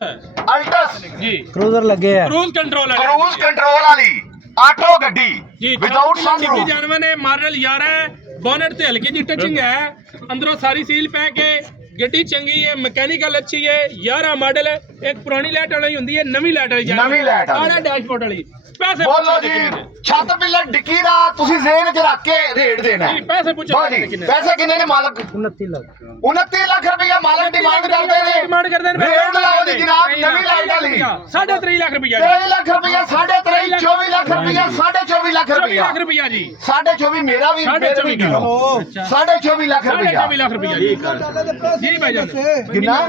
Altis जी cruiser लगे है cruise control है क्रूज कंट्रोल वाली ऑटो गड्डी जी विदाउट की सनरूफ जानवर ने मॉडल 11 है बोनेट ते हल्की जी टचिंग है अंदरों सारी सील पैक है गड्डी चंगी है मैकेनिकल अच्छी है 11 मॉडल है एक पुरानी लाइट वाली हुंदी है नवी लाइट वाली नवी लाइट वाली। सारा डैशबोर्ड वाली पैसे बोलो जी छत पिलर डिक्की दा तुसी ज़हन च रख के रेट देना जी पैसे पूछो हाँ जी पैसे कितने ने मालक 29 लाख 29 लाख रुपया मालक डिमांड करते ने डिमांड करते हैं रेट लाओ जी जनाब नवी लाइट वाली 3.5 लाख रुपया 3 लाख रुपया 3.5 24 लाख रुपया 24.5 लाख 24 रुपया लाख रुपया जी 24.5 मेरा भी 24.5 किलो 24.5 लाख रुपया 24 लाख रुपया जी भाईजान कितना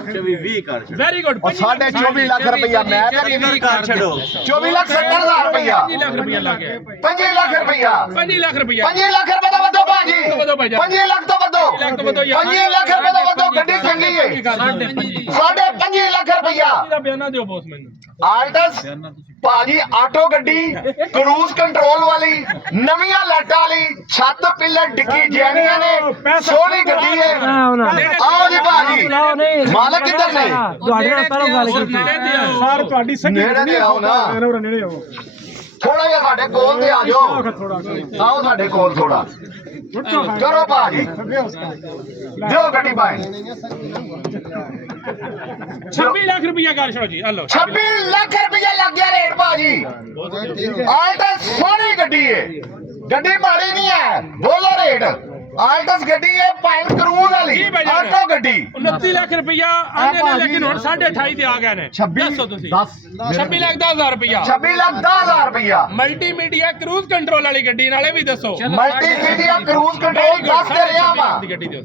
वेरी गुड और 24.5 लाख रुपया मैं 24 लाख 70 हजार रुपया 5 लाख रुपया लगे 5 लाख रुपया 5 लाख रुपया 5 लाख रुपए तो वधो भाजी वधो भाईजान। 5 लाख तो वधो 5 लाख रुपए तो वधो गड्डी चंगी है 5.5 लाख रुपया ਇਹਦਾ ਬਿਆਨਾ ਦਿਓ ਬੋਸ ਮੈਨੂੰ आल्टस भाजी ऑटो गड्डी क्रूज कंट्रोल वाली नवियां लाइटां वाली छत पिलर डिक्की जैनियां ने सोहनी गड्डी है आओ जी भाजी मालक किधर ने ਤੁਹਾਡੇ ਨਾਲ ਪਹਿਲਾਂ ਗੱਲ ਕੀਤੀ ਸਰ ਤੁਹਾਡੀ नेड़े ते आओ ना ਨੇੜੇ ਆਓ थोड़ा जिहा साडे कोल ते आ जाओ आओ साडे कोल थोड़ा करो भाजी दियो गड्डी पाए 26 लाख रुपया कर छो जी हलो 26 लाख रुपया लग गया रेट भाजी आल्टस सोहनी गड्डी है गड्डी माड़ी नहीं है बोलो रेट आल्टस गड्डी है पाइन क्रूज वाली जी भाई ऑटो गड्डी 29 लाख रुपया आंਦੇ ਨੇ ਲੇਕਿਨ ਹੁਣ 28.5 ਤੇ ਆ ਗਏ ਨੇ 26 ਦੱਸੋ ਤੁਸੀਂ 10 26 ਲੱਖ 10,000 ਰੁਪਇਆ 26 लाख 10 हजार रुपया ਮਲਟੀਮੀਡੀਆ ਕਰੂਜ਼ ਕੰਟਰੋਲ ਵਾਲੀ ਗੱਡੀ ਨਾਲੇ ਵੀ ਦੱਸੋ मल्टीमीडिया क्रूज कंट्रोल 10 दे रहा वा ਦੀ ਗੱਡੀ ਦਿਓ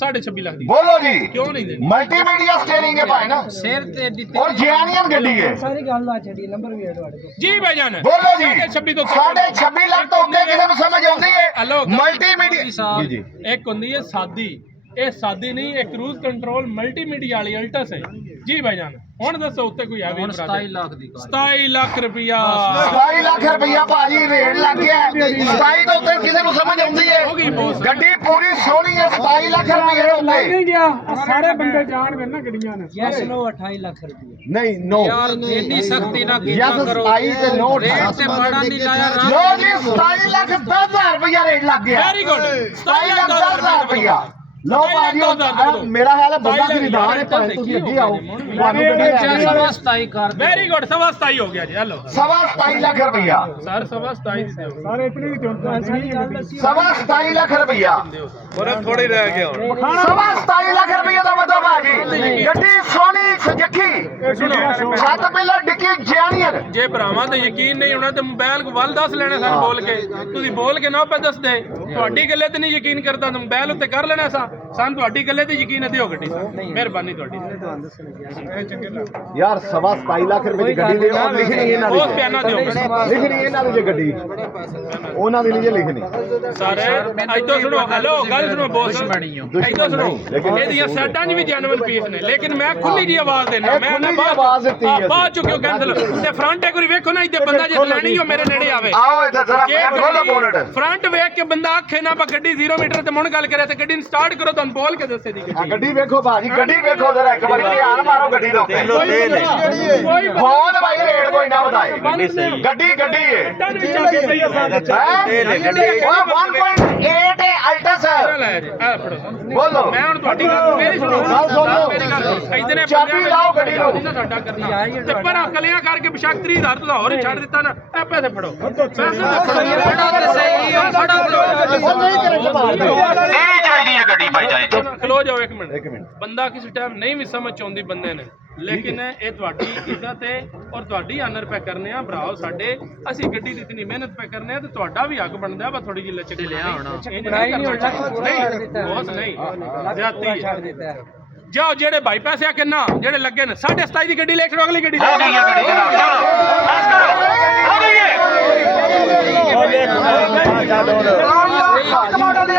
ਸਰ 26 ਲੱਖ ਦੀ बोलो जी ਕਿਉਂ ਨਹੀਂ ਦੇਣੀ मल्टीमीडिया स्टीयरिंग है भाई ना ਸਿਰ ਤੇ ਦਿੱਤੀ और जैनियन गड्डी है ਸਾਰੀ ਗੱਲ ਆ ਛੱਡੀ ਨੰਬਰ ਵੀ ਹੈ ਤੁਹਾਡੇ ਕੋਲ ਜੀ ਭਾਈਜਾਨ बोलो जी 26 ਤੋਂ 26 लाख तो उतने किसी को समझ आती हेलो, है मल्टीमीडिया जी जी ਇੱਕ ਹੁੰਦੀ ਹੈ ਸਾਦੀ ਇਹ ਸਾਦੀ ਨਹੀਂ ਇਹ ਕਰੂਜ਼ ਕੰਟਰੋਲ ਮਲਟੀਮੀਡੀਆ ਵਾਲੀ ਅਲਟਸ ਹੈ ਜੀ ਭਾਈਜਾਨ ਹੁਣ ਦੱਸੋ ਉੱਤੇ ਕੋਈ ਹੈ ਵੀ 27 ਲੱਖ ਦੀ 27 ਲੱਖ ਰੁਪਇਆ 27 लाख रुपया भाजी रेट लग गया 27 तो उतने किसी को समझ आती है ਹੋ ਗਈ ਬੋਸ गड्डी पूरी सोनी है 27 लाख रुपये के उत्ते ਗਿਆ ਸਾਰੇ ਬੰਦੇ ਜਾਣਗੇ ਨਾ ਗੱਡੀਆਂ ਨੇ ਯੈਸ ਨੋ 28 ਲੱਖ ਰੁਪਏ नहीं नो ਯਾਰ ਇੰਨੀ ਸਖਤੀ ਨਾ यस 27 ते नो ਰੇਟ ਤੇ ਮਾੜਾ ਨਹੀਂ ਲਾਇਆ लो जी 27 लाख 10 हजार रुपया रेट लग गया ਵੈਰੀ ਗੁੱਡ 27 लाख 10 हजार रुपया लो भाजी मेरा ख्याल है बंदा खरीदार है भाई तुम अगे आओ ਤੁਹਾਨੂੰ ਗੱਡੀ ਲੈ ਸਵਾ 27 ਕਰ ਦੇ ਵੈਰੀ ਗੁੱਡ 27.5 ਹੋ ਗਿਆ ਜੀ ਹਲੋ 27 लाख रुपया ਸਰ 27.5 ਦੀ ਦਿਓ ਸਾਰੇ ਇਤਨੀ ਦੀ ਦਿਓ 27 लाख रुपया ਹੋਰ ਥੋੜੀ ਰਹਿ ਗਿਆ ਹੁਣ 27 लाख रुपया ਦਾ ਵਧੋ ਭਾਜੀ ਗੱਡੀ ਸੋਨੀ ਸੁਜੱਖੀ ਛੱਤ ਪਿਲਰ ਡਿੱਕੀ ਜੈਨੀਅਨ ਜੇ ਭਰਾਵਾਂ ਤੇ ਯਕੀਨ ਨਹੀਂ ਹੋਣਾ ਤੇ ਮੋਬਾਈਲ ਕੋ ਵੱਲ ਦੱਸ ਲੈਣਾ ਸਾਨੂੰ ਬੋਲ ਕੇ ਤੁਸੀਂ ਬੋਲ ਕੇ ਨਾ ਪੈ ਦੱਸਦੇ ਤੁਹਾਡੀ ਗੱਲੇ ਤੇ ਨਹੀਂ ਯਕੀਨ ਕਰਦਾ ਤਾਂ ਮੋਬਾਈਲ ਉੱਤੇ ਕਰ ਲੈਣਾ ਸਾਨੂੰ ਤੁਹਾਡੀ ਗੱਲੇ ਤੇ ਯਕੀਨ ਹੈ ਦਿਓ ਗੱਡੀ ਮਿਹਰਬਾਨੀ ਤੁਹਾਡੀ ਯਾਰ 27 ਲੱਖ ਰੁਪਏ ਦੀ ਗੱਡੀ ਦੇ ਉਹ ਲਿਖਣੀ ਇਹਨਾਂ ਦੀ ਉਸ ਪਿਆਨਾ ਦਿਓ ਲਿਖਣੀ ਇਹਨਾਂ ਦੀ ਜੇ ਗੱਡੀ ਉਹਨਾਂ ਦੀ ਨਹੀਂ ਜੇ ਲਿਖਣੀ ਸਾਰੇ ਇੱਥੋਂ ਸੁਣੋ ਹੈਲੋ ਗੱਲ ਸੁਣੋ ਬੋਸ ਇੱਥੋਂ ਸੁਣੋ ਇਹਦੀਆਂ ਸੈਟਾਂ 'ਚ ਵੀ ਜੈਨੂਇਨ ਪੀਸ ਨੇ ਲੇਕਿਨ ਮੈਂ ਖੁੱਲੀ ਜੀ ਆਵਾਜ਼ ਦੇਣਾ ਮੈਂ ਨਾ ਬਾਅਦ ਚੁੱਕਿਓ ਕੈਂਸਲ ਤੇ ਫਰੰਟ ਇੱਕ ਵਾਰੀ ਵੇਖੋ ਨਾ ਇੱਥੇ ਬੰਦਾ ਜੇ ਲੈਣੀ ਹੋ ਮੇਰੇ ਨੇੜੇ ਆਵੇ ਆਓ ਇੱਥੇ ਜ਼ਰਾ ਖੋਲੋ ਬੋਨਟ ਫਰੰਟ ਵੇਖ ਕੇ ਬੰਦਾ ਆਖੇ ਨਾ ਗੱਡੀ 0 ਮੀਟਰ ਤੇ ਮੁੜ ਗੱਲ ਕਰੇ ਤੇ ਗੱਡੀ ਨੂੰ ਸਟਾਰਟ ਕਰੋ ਤੁਹਾਨੂੰ ਬੋਲ ਕੇ ਦੱਸੇ ਦੀ ਗੱਡੀ ਵੇਖੋ ਭਾਜੀ ਗੱਡੀ ਵੇਖੋ ਜ਼ਰਾ ਇੱਕ ਵਾਰੀ ਧਿਆਨ ਮਾਰੋ ਗੱਡੀ ਦੇ ਉੱਤੇ ਕੋਈ ਬਹੁਤ ਭਾਈ ਰੇਟ ਕੋਈ ਨਾ ਵਧਾਏ ਗੱਡੀ ਗੱਡੀ ਹੈ ਉਹ 1.8 ਹੈ ਅਲਟਸ ਬੋਲੋ ਮੈਂ ਹੁਣ ਤੁਹਾਡੀ ਗੱਲ ਮੇਰੀ ਸੁਣੋ ਮੇਰੀ ਗੱਲ ਇਧਰੇ ਚਾਬੀ ਲਾਓ ਗੱਡੀ ਨੂੰ ਸਾਡਾ ਕਰਨਾ ਤੇ ਪਰ ਕਲਿਆਂ ਕਰਕੇ ਬਸ਼ੱਕ 30,000 ਤੋਂ ਹੋਰ ਛੱਡ ਦਿੱਤਾ ਨਾ ਇਹ ਪੈਸੇ ਫੜੋ ਪੈਸੇ ਦੱਸੋ ਫੜਾ ਸਹੀ ਆ ਫੜਾ ਇਹ ਚਾਹੀਦੀ ਹੈ ਗੱਡੀ ਭਾਈ ਜਾਏ ਖਲੋ ਜਾਓ ਇੱਕ ਮਿੰਟ ਬੰਦਾ ਕਿਸੇ ਟਾਈਮ ਨਹੀਂ ਵੀ ਸਮਝ ਆਉਂਦੀ ਬੰਦੇ ਨੇ ਲੇਕਿਨ ਇਹ ਤੁਹਾਡੀ ਇੱਜ਼ਤ ਹੈ ਔਰ ਤੁਹਾਡੀ ਆਨਰ ਪੈ ਕਰਨੇ ਆ ਭਰਾਓ ਸਾਡੇ ਅਸੀਂ ਗੱਡੀ ਦੀ ਇਤਨੀ ਮਿਹਨਤ ਪੈ ਕਰਨੇ ਆ ਤੇ ਤੁਹਾਡਾ ਵੀ ਹੱਕ ਬਣਦਾ ਵਾ ਥੋੜੀ ਜਿਹੀ ਲਚਕ ਲਿਆ ਹੋਣਾ ਨਹੀਂ ਬੋਸ ਨਹੀਂ ਜ਼ਿਆਦਤੀ ਛੱਡ ਦਿੱਤਾ ਜਾਓ ਜਿਹੜੇ ਭਾਈ ਪੈਸੇ ਆ ਕਿੰਨਾ ਜਿਹੜੇ ਲੱਗੇ ਨੇ 27.5 ਦੀ ਗੱਡੀ ਲੈ ਕੇ ਅਗਲੀ ਗੱਡੀ ਲੈ ਹੋ ਗਈ ਹੈ